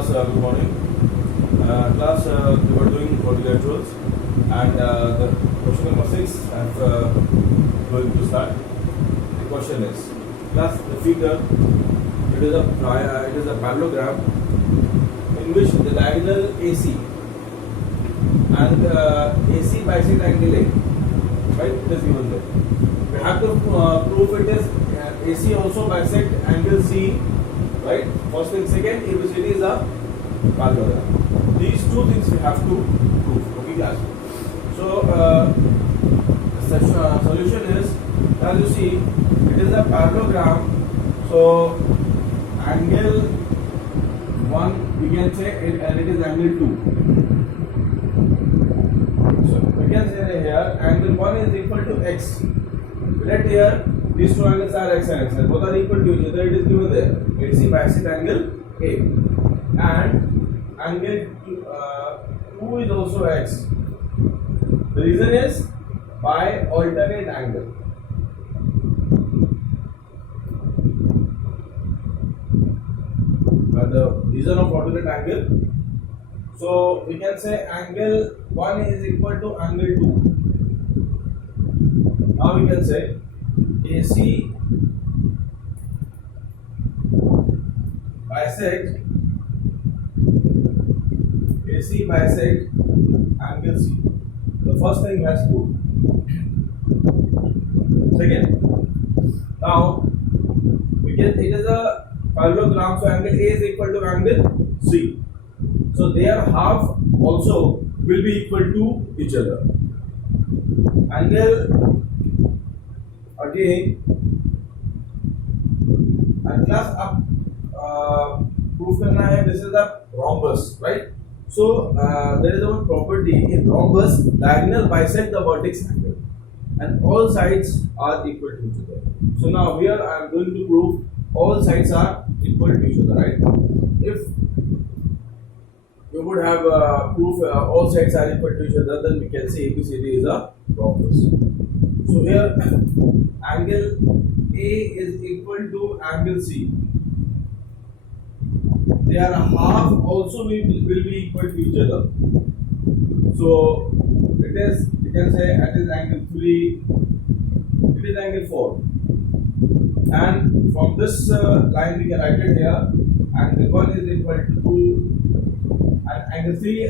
Class, good morning. Class, we were doing quadrilaterals, and the question number 6 I'm going to start. The question is, class, the figure, it is a parallelogram in which the diagonal AC and AC bisect angle A, right, it is given there. We have to prove it is AC also bisect angle C, right? First and second, ABCD is a parallelogram. These two things we have to prove. Okay, class. So the solution is, as you see, it is a parallelogram. So angle 1 we can say and it is angle 2. So we can say here angle 1 is equal to x. Let here these two angles are x and x. Both are equal to each other. It is given there. AC bisect angle A, and angle 2 is also x. The reason is by alternate angle. The reason of alternate angle. So we can say angle 1 is equal to angle 2. Now we can say AC bisect angle C. The first thing has proved. Second, now we can, it is a parallelogram, so angle A is equal to angle C. So their half also will be equal to each other. Angle again, and class up proof करना है. This is the rhombus, right? So there is one property in rhombus: diagonal bisect the vertex angle, and all sides are equal to each other. So now here I am going to prove all sides are equal to each other, right? If you would have proof all sides are equal to each other, then we can say ABCD is a rhombus. So here angle A is equal to angle C. Their half also will be equal to each other. So it is, you can say it is angle 3, it is angle 4. And from this line we can write it here. Angle 1 is equal to 2, and angle 3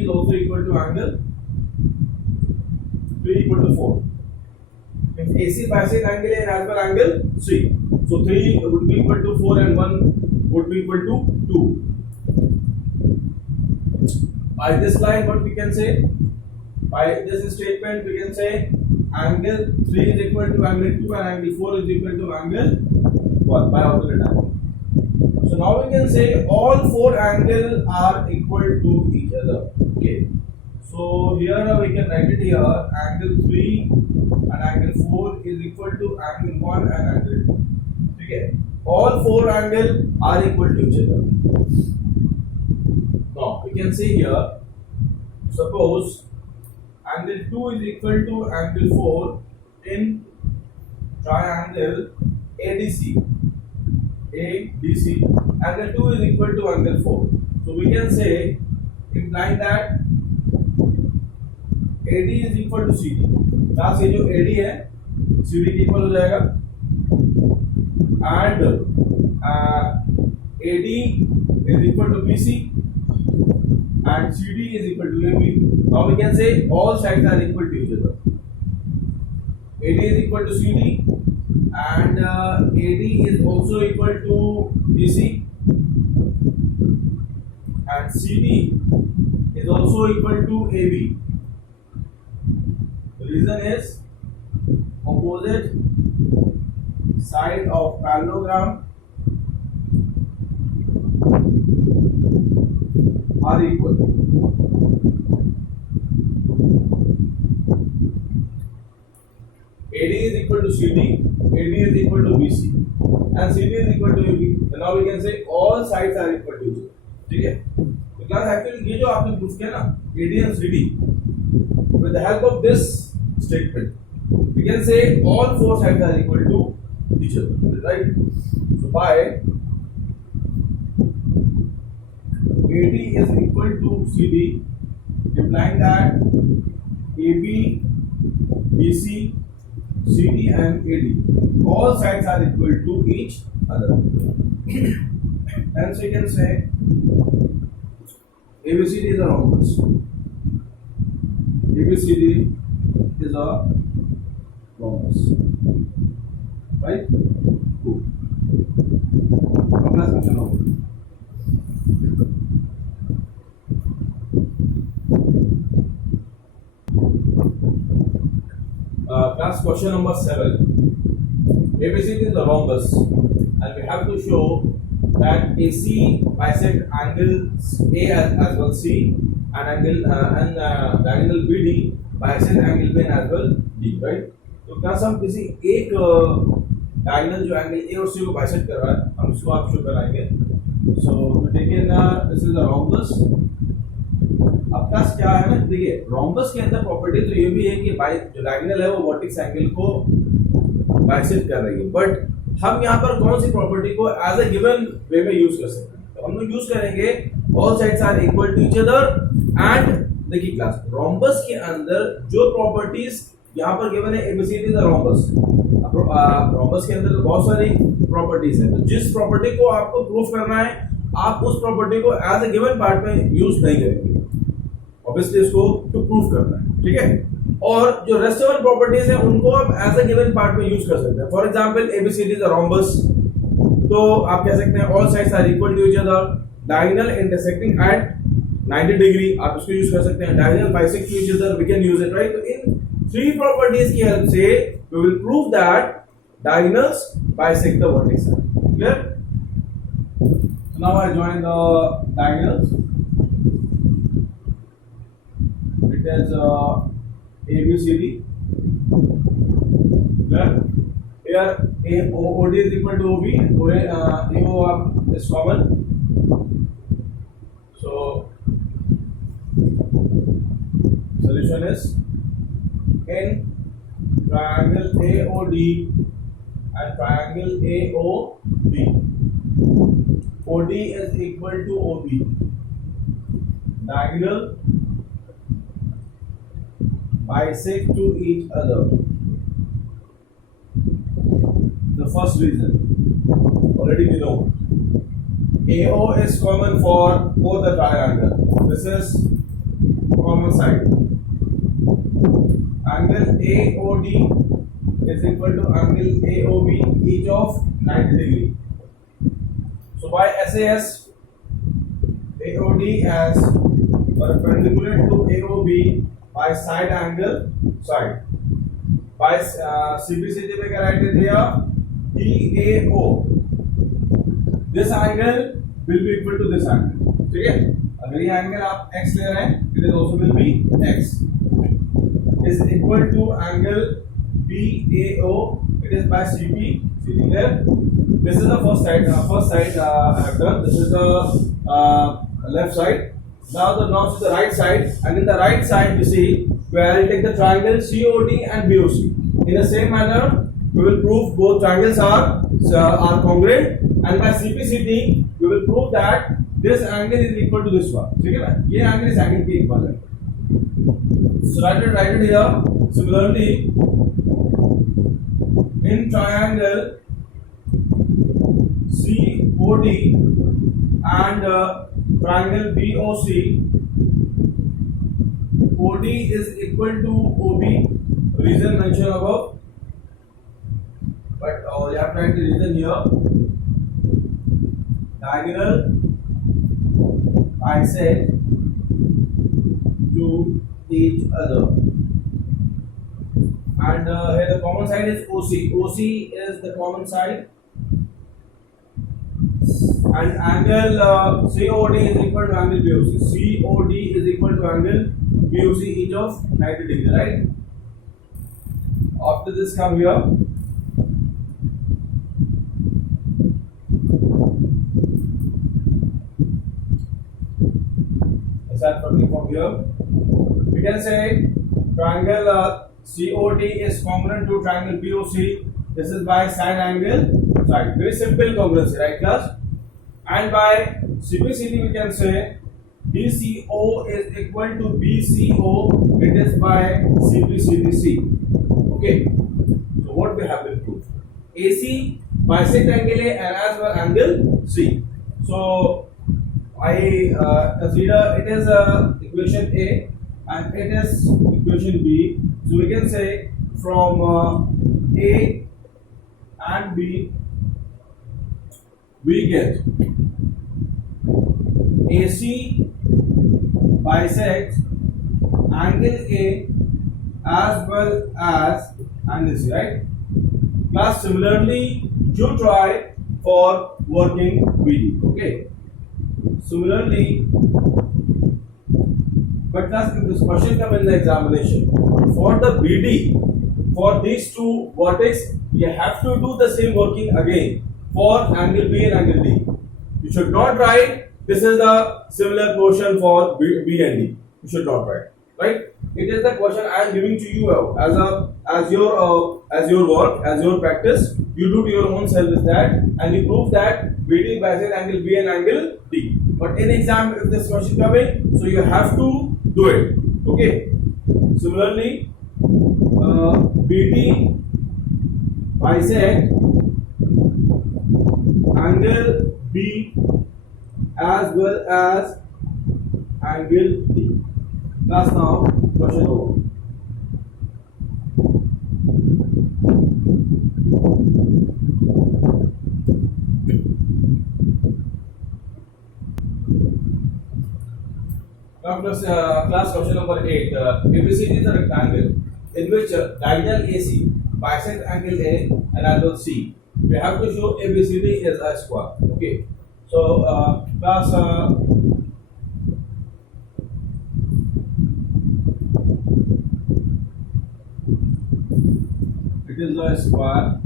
is also equal to angle 3 equal to 4. If AC bisect angle A as well angle C. So 3 would be equal to 4 and 1 would be equal to 2. By this line, what we can say? By this statement, we can say angle 3 is equal to angle 2 and angle 4 is equal to angle 1 by alternate angle. So now we can say all four angles are equal to each other. Okay. So here we can write it here, angle 3 and angle 4 is equal to angle 1 and angle 2. Okay. All four angles are equal to each other. Now we can say here, suppose angle 2 is equal to angle 4 in triangle ADC. Angle 2 is equal to angle 4. So we can say, implying that AD is equal to CD. Class ये जो AD है CD के equal हो जाएगा, and AD is equal to BC and CD is equal to AB. Now we can say all sides are equal to each other. AD is equal to CD and AD is also equal to BC and CD is also equal to AB. The reason is opposite side of parallelogram are equal. AD is equal to CD, AD is equal to BC, and CD is equal to AB. And now we can say all sides are equal to each other. ठीक है? तो class actually ये जो आपने proof किया ना, AD and CD, with the help of this statement, we can say all four sides are equal to each other, right? So by AD is equal to CD, implying that AB, BC, CD and AD, all sides are equal to each other. Hence we can say ABCD is a rhombus. ABCD is a rhombus. Right? Cool. Last question over. Class question number 7. ABCD is a rhombus, and we have to show that AC bisect angles A as well C, and the angle BD bisect angle B as well D, right? तो क्या हम किसी एक diagonal जो angle A और सी को bisect कर रहा है, हम उसको आप शो कराएंगे. सो देखिए ना, दिस इज द रॉम्बस. अब क्लास क्या है ना, देखिए रॉम्बस के अंदर प्रॉपर्टी तो ये भी है कि जो डायगोनल है वो वर्टेक्स एंगल को बाइसेक्ट कर रही है, बट हम यहाँ पर कौन सी प्रॉपर्टी को एज ए गिवन वे में यूज कर सकते हैं. तो हम लोग यूज करेंगे all sides are equal to each other. And देखिए क्लास, रॉम्बस के अंदर जो प्रॉपर्टीज यहाँ पर गिवन है, ABCD is a rhombus. Rhombus के अंदर तो बहुत सारी प्रॉपर्टीज है, तो जिस प्रॉपर्टी को आपको प्रूफ करना है, आप उस प्रॉपर्टी को एज ए गिवन पार्ट में यूज नहीं करेंगे, ऑब्वियसली इसको टू प्रूफ करना है, ठीक है. और जो रेस्ट ऑफ प्रॉपर्टीज है उनको आप एज ए गिवन पार्ट में यूज कर सकते हैं. For example ABCD is a rhombus, तो आप कह सकते हैं all sides are equal to each other, diagonal intersecting at 90 degree, आप इसको यूज कर सकते हैं. Diagonal bisect each other, we can use it, right. तो इन थ्री प्रॉपर्टीज की हेल्प से we will prove that diagonals bisect the vertex. Clear? So now I join the diagonals. It is ABCD. Clear? Here OD is equal to OB. AO is common. So solution is in triangle AOD and triangle AOB. OD is equal to OB. Diagonal bisect to each other. The first reason already we know. AO is common for both the triangle. This is common side. Angle AOD is equal to angle AOB, each of 90 degree. So by SAS, AOD as perpendicular to AOB by side angle side. By CBCD में क्या right दिया, DAO. This angle will be equal to this angle. ठीक है, अगर ये angle आप x ले रहे हैं, it is also will be x. Is equal to angle BAO. It is by CP. This is the first side. I have done. This is the left side. Now to the right side, and in the right side you see where I take the triangle COD and BOC. In the same manner, we will prove both triangles are congruent, and by CPCD we will prove that this angle is equal to this one. ठीक है ना? ये angle इस angle के equal है. So write it here. Similarly, in triangle COD and triangle BOC, OD is equal to OB. Reason mentioned above, but you have to write the reason here. Diagonal bisect to each other, and here the common side is OC. OC is the common side, and angle COD is equal to angle BOC. COD is equal to angle BOC, each of 90 degree, right? After this, come here. Start from here. We can say triangle COD is congruent to triangle BOC. This is by side angle side. Very simple congruency, right class? And by CPCD we can say DCO is equal to BCO, it is by CPCDC. Okay, so what we have been proved? AC bisect angle A and as well angle C. So I consider it is equation A and it is equation B. So we can say from A and B we get AC bisects angle A as well as angle C, right? Plus similarly you try for working BD. Okay. Similarly, but class, if this question come in the examination for the BD for these two vertex, you have to do the same working again for angle B and angle D. You should not write this is the similar question for B and D. You should not write, right? It is the question I am giving to you as your work, as your practice. You do to your own self is that, and you prove that BD bisect angle B and angle D. But in exam, if this question coming, so you have to do it. Okay. Similarly, BD bisect angle B as well as angle D. That's now question over. Now class question number 8. ABCD is a rectangle in which diagonal AC bisect angle A and angle C. We have to show ABCD is a square. Okay. So class it is a square.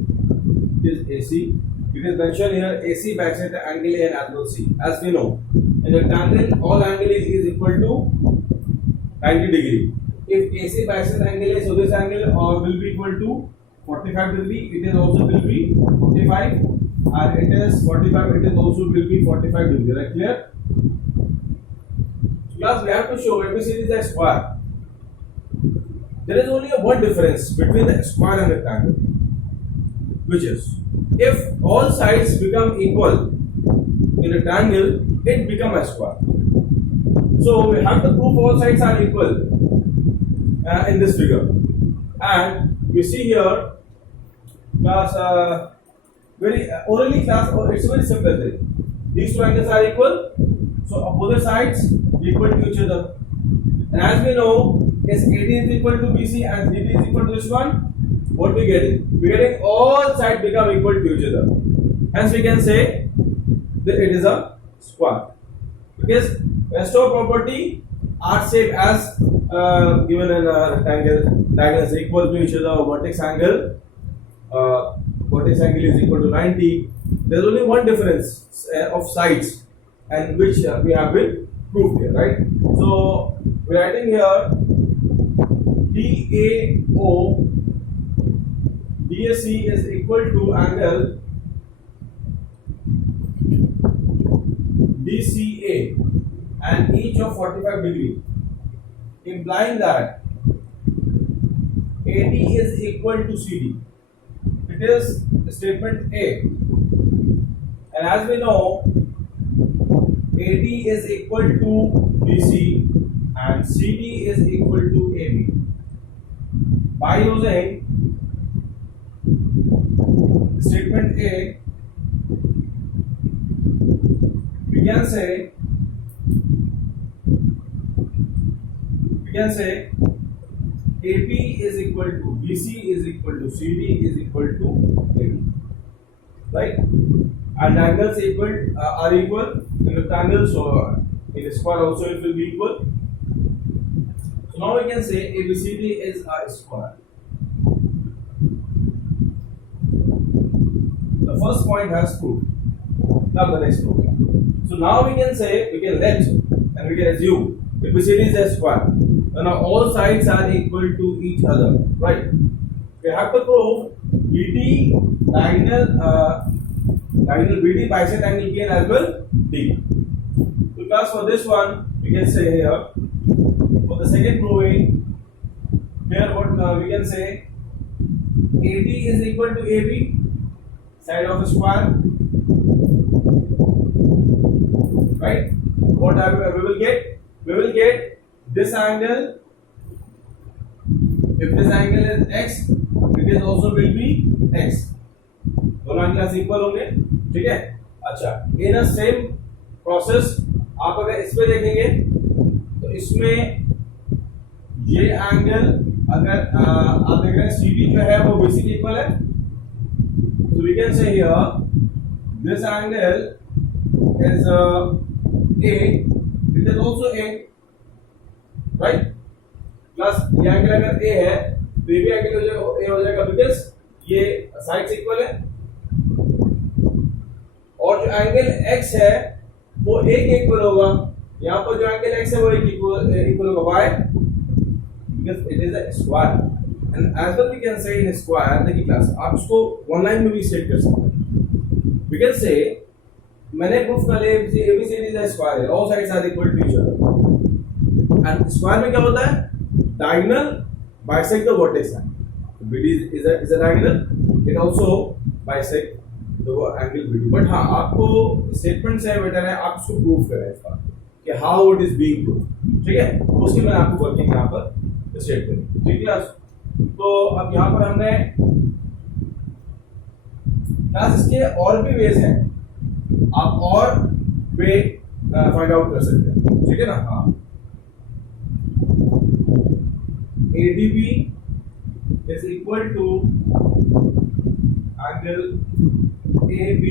It is AC. It is mentioned here AC bisect angle A and angle C. As we know, in a rectangle, all angle is equal to 90 degree. If AC bisect angle A, so this angle will be equal to 45 degree. It is also will be 45, and it is 45. It is also will be 45 degree. Right? Clear? Class, we have to show ABCD is a square. There is only one difference between the square and rectangle, which is if all sides become equal in a rectangle, it becomes a square. So we have to prove all sides are equal in this figure, and we see here class very orally class. It's very simple thing. These two angles are equal, so opposite sides equal to each other, and as we know, is AD is equal to BC and DD is equal to this one. What we getting? We getting all sides become equal to each other. Hence we can say that it is a square because rest of property are same as given in a rectangle. Diagonals are equal to each other. Vertex angle is equal to 90. There is only one difference of sides, and which we have been proved here, right? So we are writing here DAO DAC is equal to angle DCA and each of 45 degree, implying that AD is equal to CD. It is statement A, and as we know, AD is equal to BC and CD is equal to AB. By using statement A, we can say AP is equal to BC is equal to CD is equal to AB, right? And angles are equal in rectangle, so in a square also it will be equal. So now we can say ABCD is a square. The first point has proved. Now the next program. So now we can say, we can let and we can assume ABCD is a square. Now all sides are equal to each other, right? We have to prove BD diagonal BD bisect angle K as well D. Because for this one we can say here for the second proving, here what we can say AD is equal to AB, side of a square, right? What we will get? We will get this angle. If this angle is x, it is also will be x. दोनों angle equal होंगे, ठीक है? अच्छा, इन अ same process आप अगर इस पे देखेंगे तो इसमें ये एंगल अगर आप देख रहे हैं CD जो है वो BC के इक्वल है, so we can say here this angle is A, it is also A, right? Plus ये एंगल अगर A है तो ये भी एंगल A हो जाएगा बिकॉज ये साइड्स इक्वल है, और जो एंगल x है वो A के इक्वल होगा, यहाँ पर जो एंगल x है वो A के इक्वल होगा, why? Because it is a square and as well we can say in a square, देखिए क्लास आप इसको वन लाइन में भी स्टेट कर सकते हैं, we can say मैंने प्रूफ कर लिया ABCD is a square, all sides are equal to each other and square में क्या होता है? Diagonal bisect the vertex line. BD is a diagonal, it also bisect the angle BD. But हाँ आपको statement से better है आप इसको प्रूव करें इसका कि how it is being prove, ठीक है? उसकी मैंने आपको वर्किंग यहाँ पर स्टेट करी, ठीक है? तो अब यहाँ पर हमने क्लास इसके और भी वेज हैं, आप और वे फाइंड आउट कर सकते हैं, ठीक है ना? हाँ, ADB is equal to angle ABD,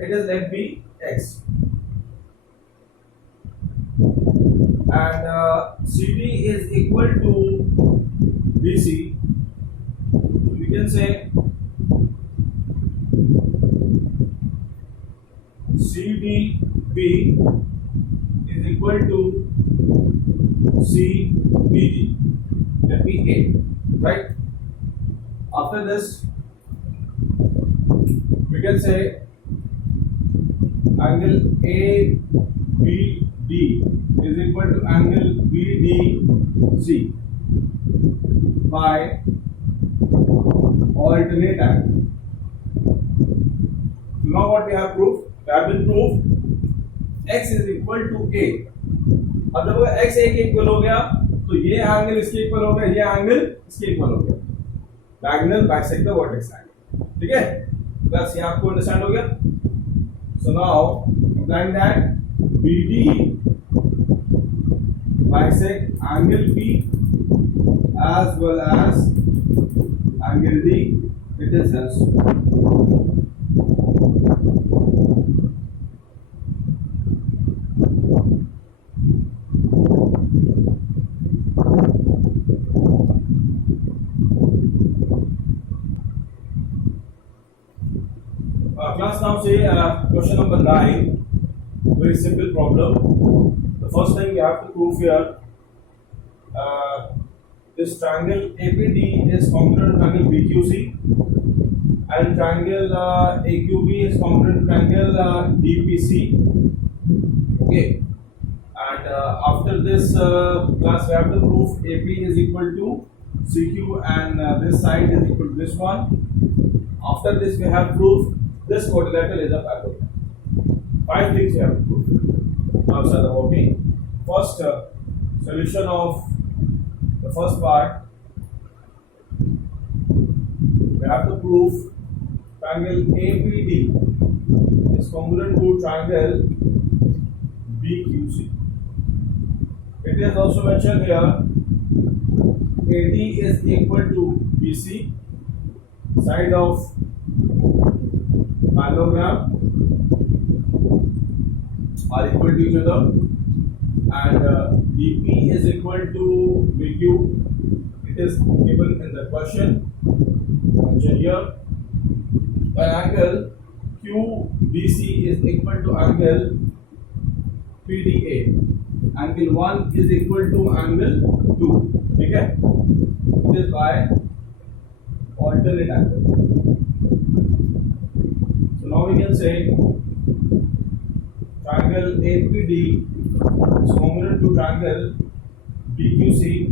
it is let be x, and CD is equal to BC, we can say CDB is equal to CBD, that be A, right? After this we can say angle ABD is equal to angle BDC by alternate angle. Now what we have proved? We have been proved x is equal to A. अब जब x A के equal हो गया तो ये angle इसके equal हो गया, ये एंगल इसके इक्वल हो गया, diagonal bisect the vertex angle, ठीक है? बस ये आपको अंडरस्टैंड हो गया? So now applying that BD bisect angle P as well as angle D, it is also class. Now say question number 9, very simple problem. The first thing we have to prove here, this triangle APD is congruent to angle BQC and triangle AQB is congruent to angle DPC, okay? And after this class we have to prove AP is equal to CQ and this side is equal to this one. After this we have proof this quadrilateral is a parallelogram. 5 things we have to prove. Now start the working. First solution of the first part, we have to prove triangle APD is congruent to triangle BQC. It is also mentioned here AD is equal to BC, side of parallelogram are equal to each other, and DP is equal to VQ. It is given in the question mentioned here. An angle QBC is equal to angle PDA. Angle 1 is equal to angle 2. Okay? It is by alternate angle. So now we can say triangle triangle APD is congruent to triangle BQC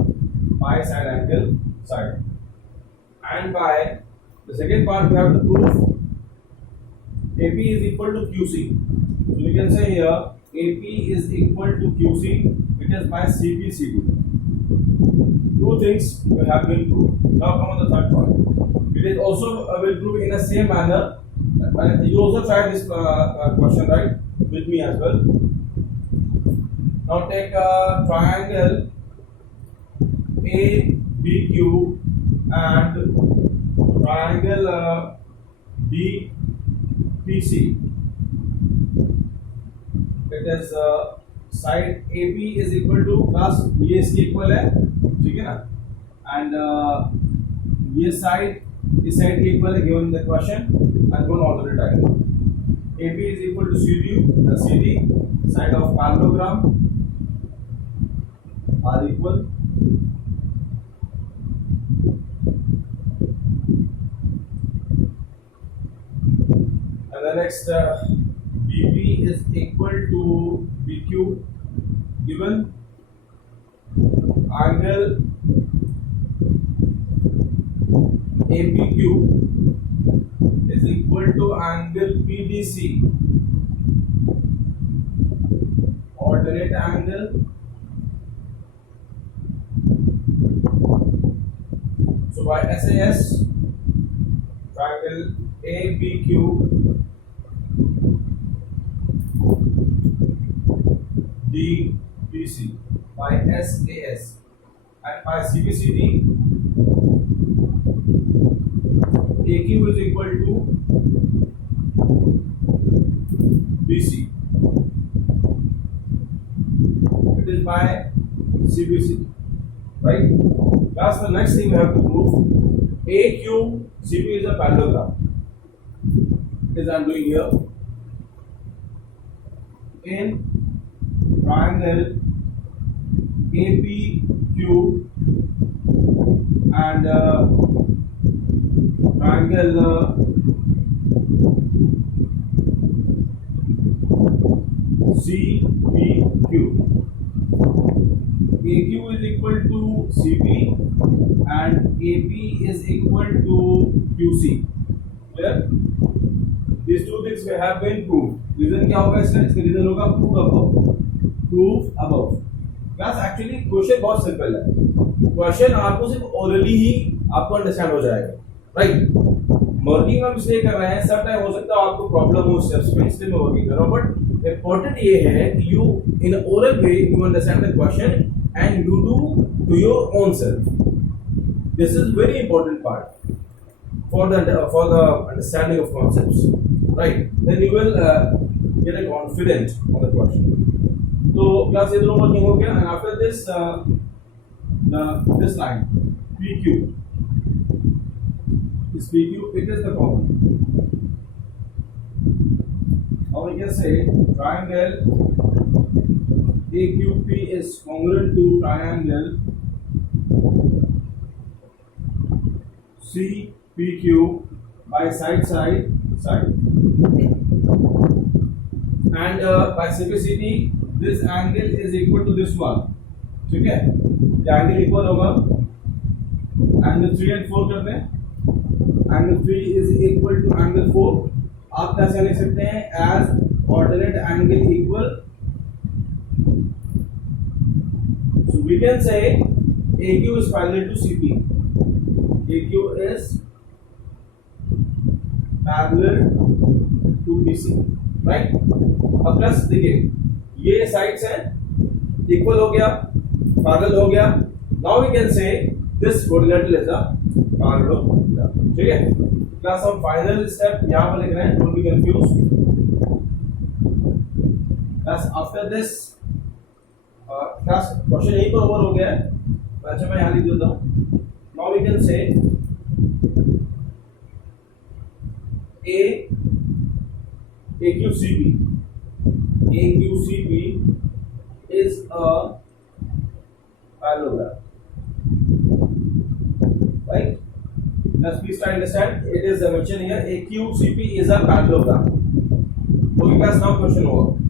by side angle side. And by the second part we have to prove AP is equal to QC. So we can say here AP is equal to QC. It is by CPCD. Two things we have been proved. Now come on the third point. It is also will prove in the same manner. You also try this question right with me as well. Now take a triangle ABQ and triangle BPC. It is side AB is equal to plus ये इसके equal है, ठीक है ना? And ये side इस side के equal है given the question and one alternate diagonal. AB is equal to CD side of parallelogram are equal. And the next BP is equal to BQ given angle APQ is equal to angle PDC, alternate angle. So by SAS, triangle ABQ DBC by SAS, and by CBCD AQ is equal to BC. It is by CBC, right? That's the next thing we have to prove. AQCB is a parallelogram. As I am doing here. In triangle APQ and triangle CPQ. AQ is equal to CP and AP is equal to QC. Clear? These two things we have been proved. Reason क्या होगा इसका? इसका reason होगा prove above. Prove above. Class actually question बहुत simple है. Question आपको सिर्फ orally ही आपको understand हो जाएगा, right? Working हम इसलिए कर रहे हैं, सब टाइम हो सकता है आपको problem हो steps में, इसलिए मैं working कर रहा हूँ. But important ये है कि you in an oral way you understand the question and you do to your own self. This is very important part for the understanding of concepts, right? Then you will get a confident on the question. So class ये दोनों working हो गया, and after this this line PQ, this PQ it is the common. Now we can say triangle AQP is congruent to triangle CPQ by side. And by CPCD this angle is equal to this one. ठीक है? ये angle equal होगा. Angle 3 and 4 करते हैं. Angle 3 is equal to angle 4. आप कैसे लिख सकते हैं? As alternate angle equal. So we can say AQ is parallel to CP. AQ is parallel to BC, right? अब प्लस देखिए ये साइड्स हैं इक्वल हो गया, पैरेलल हो गया. Now we can say this quadrilateral is a parallelogram. ठीक है? क्लास हम फाइनल स्टेप यहाँ पर लिख रहे हैं, don't be confuse. Class after this class question यहीं पर ओवर हो गया है. अच्छा मैं यहाँ लिख देता हूँ. Now we can say AQCP is a parallelogram, right? Let's please try to understand. It is mentioned here AQCP is a parallelogram. Okay, class, now question over.